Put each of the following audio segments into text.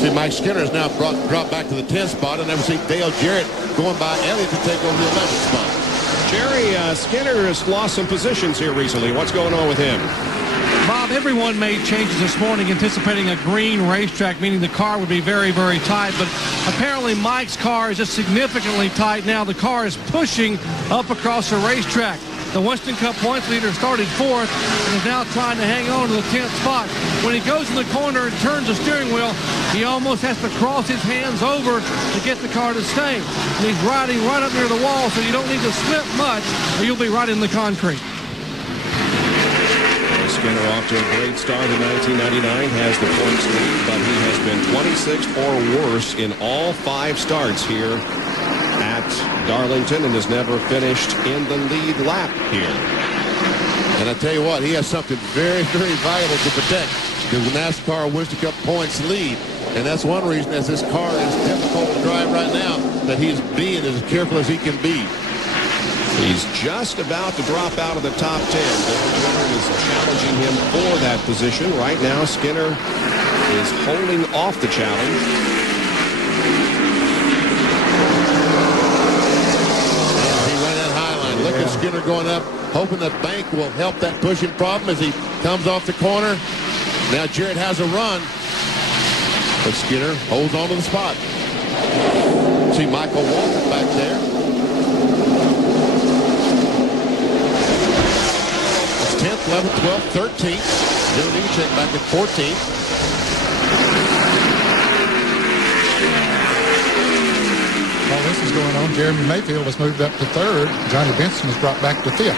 See, Mike Skinner has now dropped back to the 10th spot, and I never see Dale Jarrett going by Elliott to take over the 11th spot. Jerry, Skinner has lost some positions here recently. What's going on with him? Bob, everyone made changes this morning anticipating a green racetrack, meaning the car would be very, very tight. But apparently Mike's car is just significantly tight now. The car is pushing up across the racetrack. The Winston Cup points leader started 4th and is now trying to hang on to the 10th spot. When he goes in the corner and turns the steering wheel, he almost has to cross his hands over to get the car to stay. And he's riding right up near the wall, so you don't need to slip much or you'll be right in the concrete. Skinner off to a great start in 1999, has the points lead, but he has been 26th or worse in all 5 starts here at Darlington and has never finished in the lead lap here. And I tell you what, he has something very, very valuable to protect. The NASCAR Winston Cup points lead. And that's one reason, as this car is difficult to drive right now, that he is being as careful as he can be. He's just about to drop out of the top 10. Dale Jarrett is challenging him for that position. Right now, Skinner is holding off the challenge. He ran that high line. Look at Skinner going up, hoping that bank will help that pushing problem as he comes off the corner. Now Jarrett has a run, but Skinner holds on to the spot. See Michael Walker back there. 10th, 11th, 12th, 13th. Joe Nemechek back at 14th. While this is going on, Jeremy Mayfield has moved up to 3rd. Johnny Benson has dropped back to 5th.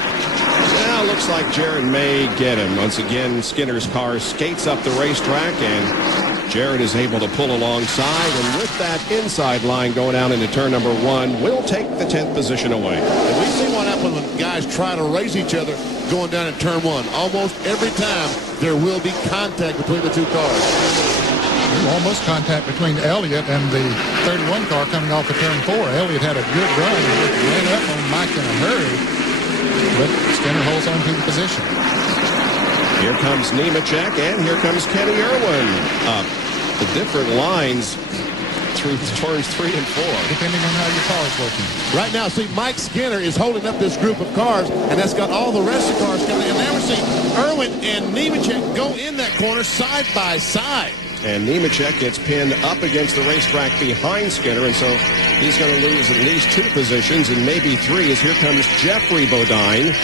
Now looks like Jarrett may get him. Once again, Skinner's car skates up the racetrack, and Jarrett is able to pull alongside. And with that inside line going down into turn number 1, will take the 10th position away. And we've seen what happens when guys try to race each other going down in turn 1. Almost every time there will be contact between the two cars. Almost contact between Elliott and the 31 car coming off of turn 4. Elliott had a good run and ran up on Mike in a hurry, but Skinner holds on to the position. Here comes Nemechek, and here comes Kenny Irwin. The different lines through turns 3 and 4. Depending on how your car is working. Right now, see, Mike Skinner is holding up this group of cars, and that's got all the rest of the cars coming in. Now we're seeing Irwin and Nemechek go in that corner side by side. And Nemechek gets pinned up against the racetrack behind Skinner, and so he's going to lose at least 2 positions and maybe 3 as here comes Jeffrey Bodine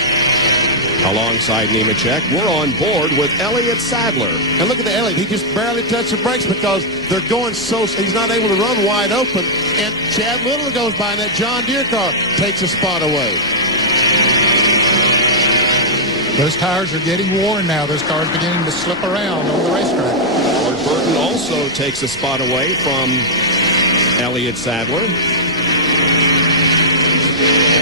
alongside Nemechek. We're on board with Elliott Sadler. And look at the Elliott. He just barely touched the brakes because they're going so he's not able to run wide open. And Chad Little goes by, and that John Deere car takes a spot away. Those tires are getting worn now. Those cars are beginning to slip around on the racetrack. Burton also takes a spot away from Elliott Sadler.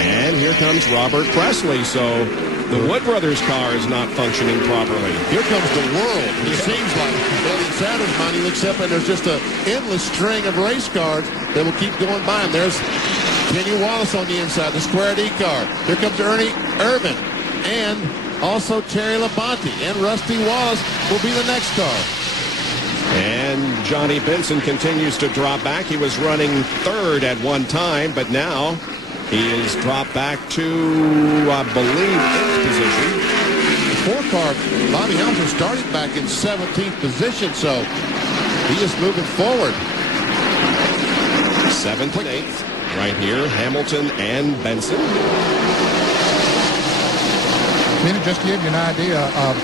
And here comes Robert Presley. So the Wood Brothers car is not functioning properly. Here comes the world. It seems like Elliott Sadler's mind. He looks up and there's just an endless string of race cars that will keep going by him. There's Kenny Wallace on the inside, the Square D car. Here comes Ernie Irvin and also Terry Labonte. And Rusty Wallace will be the next car. And Johnny Benson continues to drop back. He was running 3rd at one time, but now he is dropped back to, I believe, 8th position. The 4 car, Bobby Hamilton started back in 17th position, so he is moving forward. 7th and 8th right here, Hamilton and Benson. Just to give you an idea of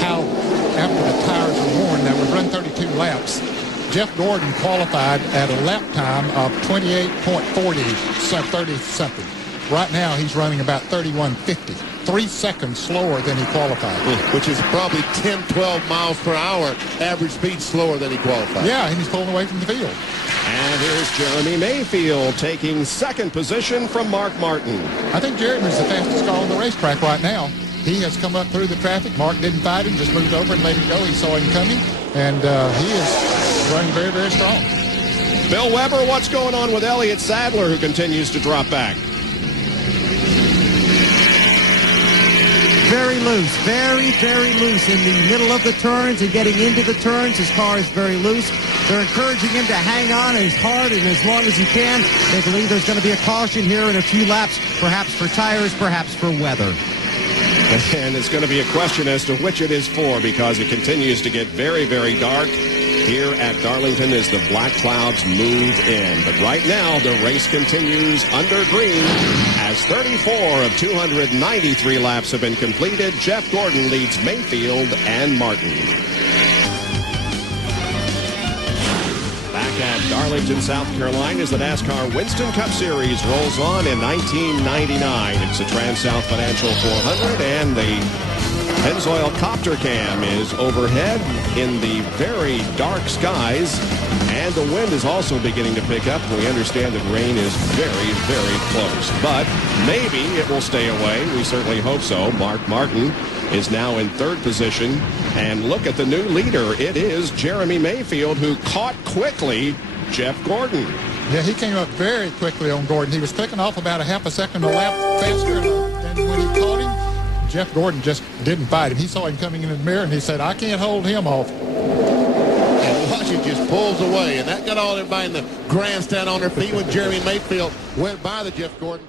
how after the tires are worn, now we've run 32 laps. Jeff Gordon qualified at a lap time of 28.40, so 30-something. Right now, he's running about 31.50, 3 seconds slower than he qualified. Which is probably 10, 12 miles per hour, average speed slower than he qualified. Yeah, and he's pulling away from the field. And here's Jeremy Mayfield taking 2nd position from Mark Martin. I think Jeremy's the fastest car on the racetrack right now. He has come up through the traffic. Mark didn't fight him, just moved over and let him go. He saw him coming, and he is running very, very strong. Bill Weber, what's going on with Elliott Sadler, who continues to drop back? Very loose, very, very loose in the middle of the turns and getting into the turns. His car is very loose. They're encouraging him to hang on as hard and as long as he can. They believe there's going to be a caution here in a few laps, perhaps for tires, perhaps for weather. And it's going to be a question as to which it is for, because it continues to get very, very dark here at Darlington as the black clouds move in. But right now, the race continues under green as 34 of 293 laps have been completed. Jeff Gordon leads Mayfield and Martin. Back at Darlington, South Carolina, as the NASCAR Winston Cup Series rolls on in 1999. It's the TranSouth Financial 400, and the Pennzoil Copter Cam is overhead in the very dark skies, and the wind is also beginning to pick up. We understand that rain is very, very close, but maybe it will stay away. We certainly hope so. Mark Martin is now in third position, and look at the new leader. It is Jeremy Mayfield, who caught quickly Jeff Gordon. Yeah, he came up very quickly on Gordon. He was picking off about a half a second a lap faster than when he caught him. Jeff Gordon just didn't fight him. He saw him coming in the mirror, and he said, I can't hold him off. And watch, he just pulls away. And that got all everybody in the grandstand on their feet when Jeremy Mayfield went by the Jeff Gordon.